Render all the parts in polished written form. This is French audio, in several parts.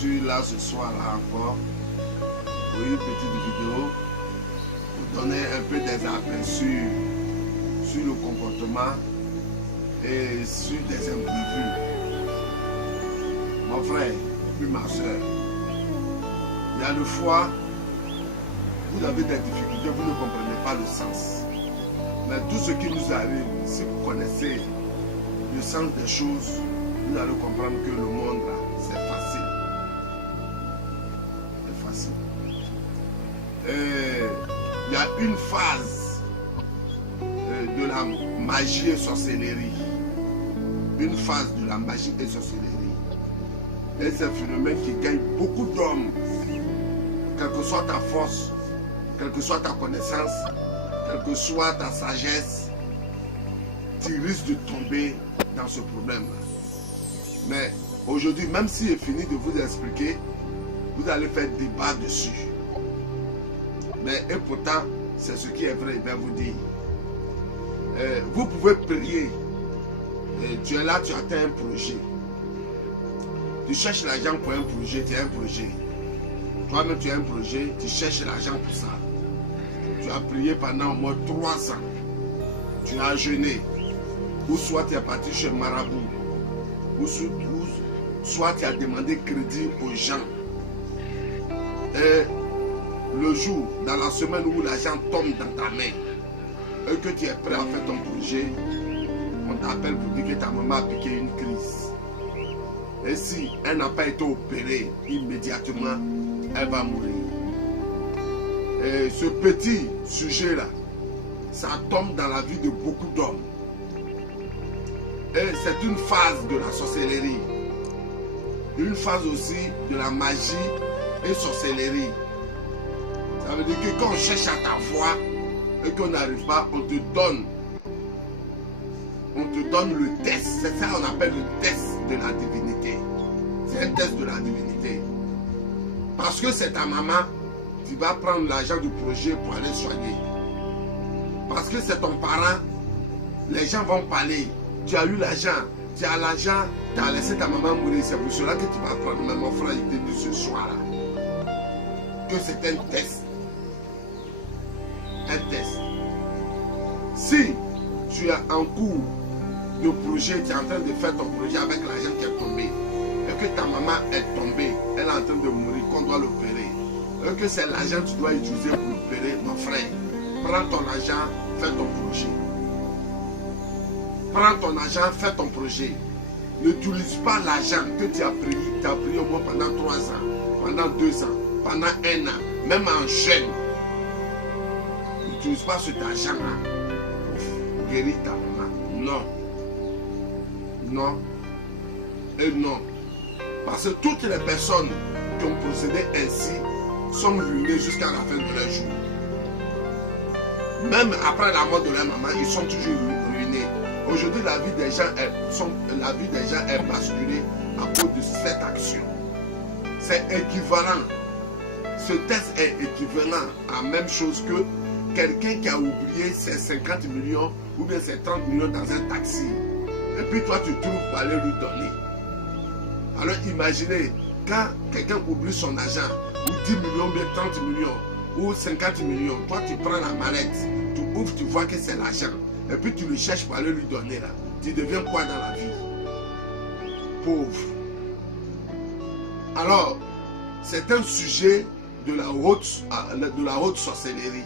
suis là ce soir là encore pour une petite vidéo pour donner un peu des aperçus sur le comportement et sur des imprévus. Mon frère et puis ma soeur, il y a des fois, vous avez des difficultés, vous ne comprenez pas le sens. Mais tout ce qui nous arrive, si vous connaissez le sens des choses, vous allez comprendre que le monde là, c'est facile. C'est facile. Il y a une phase de la magie et sorcellerie. Une phase de la magie et sorcellerie. Et c'est un phénomène qui gagne beaucoup d'hommes. Quelle que soit ta force, quelle que soit ta connaissance, quelle que soit ta sagesse, tu risques de tomber dans ce problème. Mais aujourd'hui, même si j'ai fini de vous expliquer, vous allez faire débat dessus. Mais et pourtant, c'est ce qui est vrai, je vais vous dire. Vous pouvez prier. Tu es là, tu atteins un projet. Tu cherches l'argent pour un projet, tu as un projet. Toi-même, tu as un projet, tu cherches l'argent pour ça. Tu as prié pendant au moins 3 ans. Tu as jeûné. Ou soit tu es parti chez Marabout. Ou soit tu as demandé crédit aux gens. Et le jour, dans la semaine où l'argent tombe dans ta main, et que tu es prêt à faire ton projet, on t'appelle pour dire que ta maman a piqué une crise. Et si elle n'a pas été opérée immédiatement, elle va mourir. Et ce petit sujet-là, ça tombe dans la vie de beaucoup d'hommes. Et c'est une phase de la sorcellerie. Une phase aussi de la magie et sorcellerie. Ça veut dire que quand on cherche à ta foi et qu'on n'arrive pas, on te donne le test. C'est ça qu'on appelle le test de la divinité. C'est un test de la divinité. Parce que c'est ta maman, tu vas prendre l'argent du projet pour aller soigner. Parce que c'est ton parent, les gens vont parler. Tu as eu l'argent, tu as l'argent, tu as laissé ta maman mourir. C'est pour cela que tu vas prendre. Mais mon frère, il te dit ce soir-là que c'est un test. Un test. Si tu es en cours de projet, tu es en train de faire ton projet avec l'argent qui est tombé, et que ta maman est tombée, elle est en train de mourir, qu'on doit l'opérer, et que c'est l'argent que tu dois utiliser pour l'opérer, mon frère, prends ton argent, fais ton projet. Prends ton argent, fais ton projet. N'utilise pas l'argent que tu as pris au moins pendant 3 ans, pendant 2 ans, pendant 1 an, même en jeûne. N'utilise pas cet argent-là pour guérir ta maman. Non. Non. Et non. Parce que toutes les personnes qui ont procédé ainsi sont ruinées jusqu'à la fin de leur jour. Même après la mort de leur maman, ils sont toujours ruinés. Aujourd'hui, la vie des gens est basculée à cause de cette action. C'est équivalent. Ce test est équivalent à la même chose que quelqu'un qui a oublié ses 50 millions ou bien ses 30 millions dans un taxi. Et puis toi, tu trouves pour aller lui donner. Alors imaginez, quand quelqu'un oublie son argent, ou 10 millions, ou bien 30 millions, ou 50 millions, toi tu prends la mallette, tu ouvres, tu vois que c'est l'argent. Et puis tu le cherches pour aller lui donner là. Tu deviens quoi dans la vie? Pauvre. Alors, c'est un sujet de la haute sorcellerie.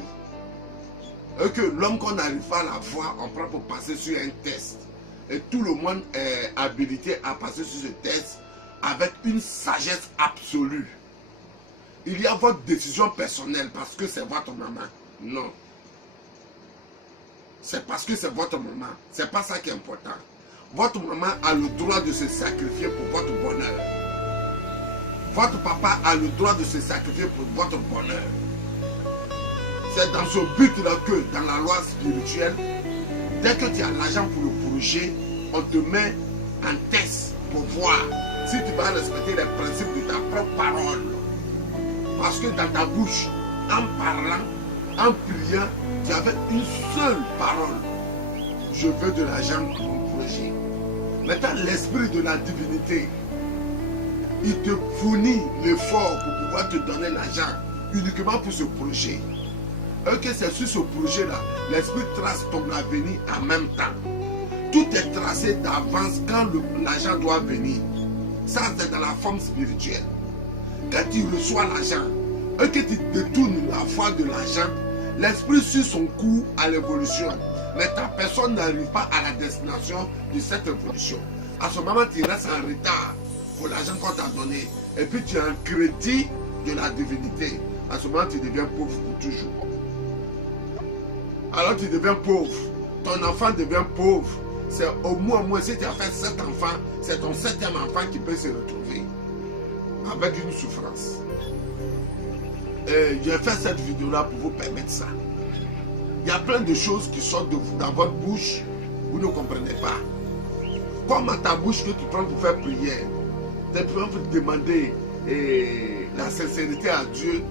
Et que l'homme qu'on n'arrive pas à la voir, on prend pour passer sur un test. Et tout le monde est habilité à passer sur ce test avec une sagesse absolue. Il y a votre décision personnelle parce que c'est votre maman. Non. C'est parce que c'est votre maman. C'est pas ça qui est important. Votre maman a le droit de se sacrifier pour votre bonheur. Votre papa a le droit de se sacrifier pour votre bonheur. C'est dans ce but-là que, dans la loi spirituelle, dès que tu as l'argent pour le projet, on te met en test pour voir si tu vas respecter les principes de ta propre parole. Parce que dans ta bouche, en parlant, en priant, tu avais une seule parole. Je veux de l'argent pour mon projet. Maintenant, l'esprit de la divinité il te fournit l'effort pour pouvoir te donner l'argent uniquement pour ce projet. Et que c'est sur ce projet-là, l'esprit trace ton avenir en même temps. Tout est tracé d'avance quand l'argent doit venir. Ça, c'est dans la forme spirituelle. Quand tu reçois l'argent et que tu détournes la foi de l'argent, l'esprit suit son cours à l'évolution. Mais ta personne n'arrive pas à la destination de cette évolution. À ce moment, tu restes en retard pour l'argent qu'on t'a donné. Et puis tu es un crédit de la divinité. À ce moment, tu deviens pauvre pour toujours. Alors tu deviens pauvre. Ton enfant devient pauvre. C'est au moins, si tu as fait 7 enfants, c'est ton 7e enfant qui peut se retrouver avec une souffrance. Et j'ai fait cette vidéo-là pour vous permettre ça. Il y a plein de choses qui sortent dans votre bouche, vous ne comprenez pas. Comme à ta bouche que tu prends pour faire prière, tu peux demander la sincérité à Dieu.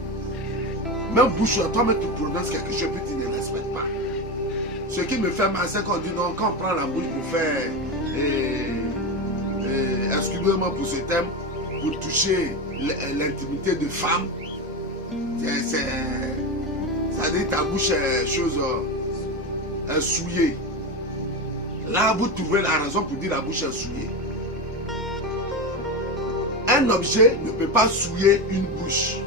Même bouche, toi-même tu prononces quelque chose que tu ne respectes pas. Ce qui me fait mal, c'est qu'on dit non, quand on prend la bouche pour faire, excusez-moi pour ce thème, pour toucher l'intimité de femme, ça dit ta bouche est chose souillée. Là, vous trouvez la raison pour dire la bouche est souillée. Un objet ne peut pas souiller une bouche.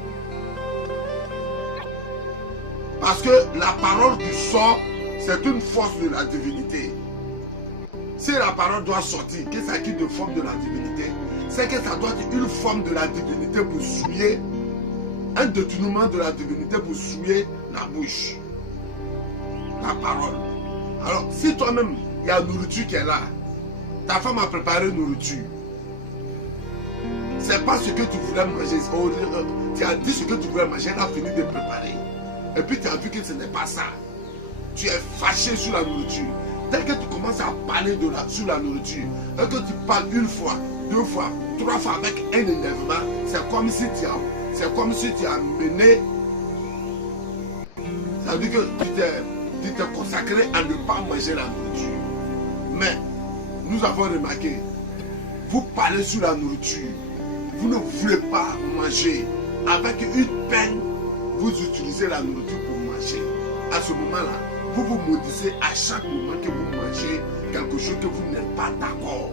Parce que la parole qui sort, c'est une force de la divinité. Si la parole doit sortir, que ça quitte de forme de la divinité, c'est que ça doit être une forme de la divinité pour souiller, un détournement de la divinité pour souiller la bouche. La parole. Alors, si toi-même, il y a nourriture qui est là, ta femme a préparé nourriture, c'est pas ce que tu voulais manger. Tu as dit ce que tu voulais manger, elle a fini de préparer. Et puis tu as vu que ce n'est pas ça. Tu es fâché sur la nourriture. Dès que tu commences à parler sur la nourriture, et que tu parles une fois, 2 fois, 3 fois avec un énervement, c'est comme si tu as mené. Ça veut dire que tu t'es consacré à ne pas manger la nourriture. Mais nous avons remarqué, vous parlez sur la nourriture, vous ne voulez pas manger. Avec une peine, vous utilisez la nourriture pour manger. À ce moment-là, vous vous maudissez à chaque moment que vous mangez quelque chose que vous n'êtes pas d'accord.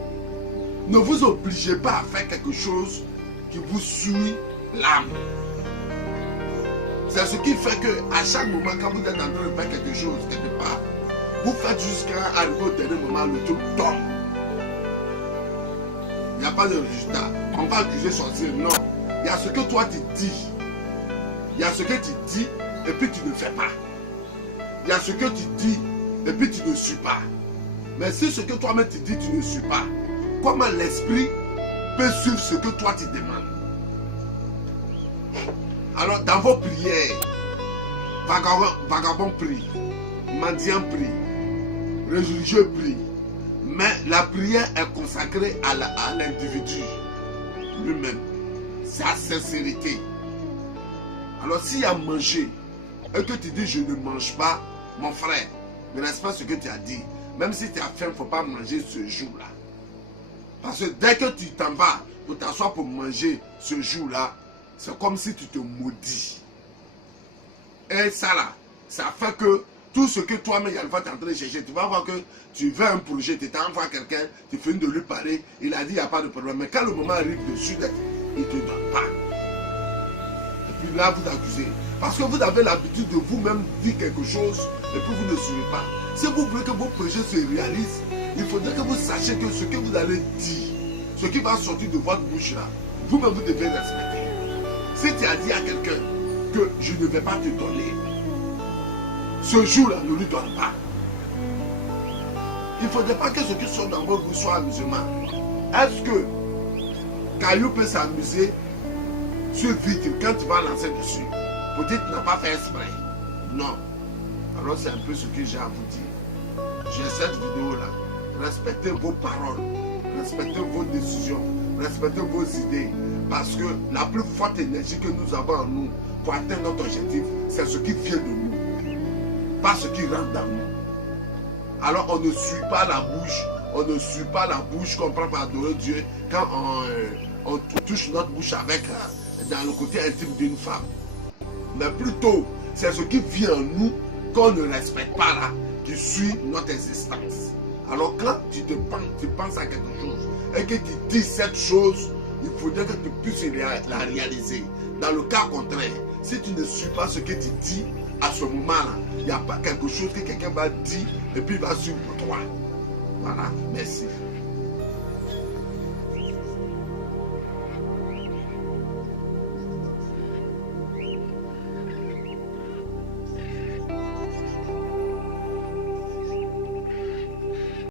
Ne vous obligez pas à faire quelque chose qui vous suit l'âme. C'est ce qui fait que à chaque moment, quand vous êtes en train de faire quelque chose, quelque part, vous faites jusqu'à arriver au dernier moment, le truc tombe. Il n'y a pas de résultat. On va accuser sorcier. Non. Il y a ce que toi tu dis. Il y a ce que tu dis et puis tu ne fais pas. Il y a ce que tu dis et puis tu ne suis pas. Mais si ce que toi-même tu dis, tu ne suis pas, comment l'esprit peut suivre ce que toi tu demandes? Alors dans vos prières, vagabond prie, mendiant prie, religieux prie, mais la prière est consacrée à l'individu lui-même, sa sincérité. Alors s'il y a mangé et que tu dis je ne mange pas, mon frère, ne reste pas ce que tu as dit. Même si tu as faim, il ne faut pas manger ce jour-là. Parce que dès que tu t'en vas pour t'asseoir pour manger ce jour-là, c'est comme si tu te maudis. Et ça là, ça fait que tout ce que toi-même tu es en train de chercher, tu vas voir que tu veux un projet, tu t'envoies quelqu'un, tu finis de lui parler, il a dit il n'y a pas de problème. Mais quand le moment arrive dessus, il ne te donne pas. Et puis là, vous accusez. Parce que vous avez l'habitude de vous-même dire quelque chose et puis vous ne suivez pas. Si vous voulez que vos projets se réalisent, il faudrait que vous sachiez que ce que vous allez dire, ce qui va sortir de votre bouche là, vous-même vous devez respecter. Si tu as dit à quelqu'un que je ne vais pas te donner, ce jour-là, ne lui donne pas. Il ne faudrait pas que ce qui sort dans votre bouche soit amusement. Est-ce que Caillou peut s'amuser sur vitre quand tu vas lancer dessus? Peut-être tu n'as pas fait exprès. Non. Alors c'est un peu ce que j'ai à vous dire. J'ai cette vidéo-là. Respectez vos paroles. Respectez vos décisions. Respectez vos idées. Parce que la plus forte énergie que nous avons en nous pour atteindre notre objectif, c'est ce qui vient de nous. Pas ce qui rentre dans nous. Alors on ne suit pas la bouche. On ne suit pas la bouche qu'on prend pour adorer Dieu quand on touche notre bouche avec dans le côté intime d'une femme. Mais plutôt, c'est ce qui vient en nous qu'on ne respecte pas là, qui suit notre existence. Alors quand tu penses à quelque chose et que tu dis cette chose, il faudrait que tu puisses la réaliser. Dans le cas contraire, si tu ne suis pas ce que tu dis à ce moment-là, il n'y a pas quelque chose que quelqu'un va dire et puis va suivre pour toi. Voilà, merci.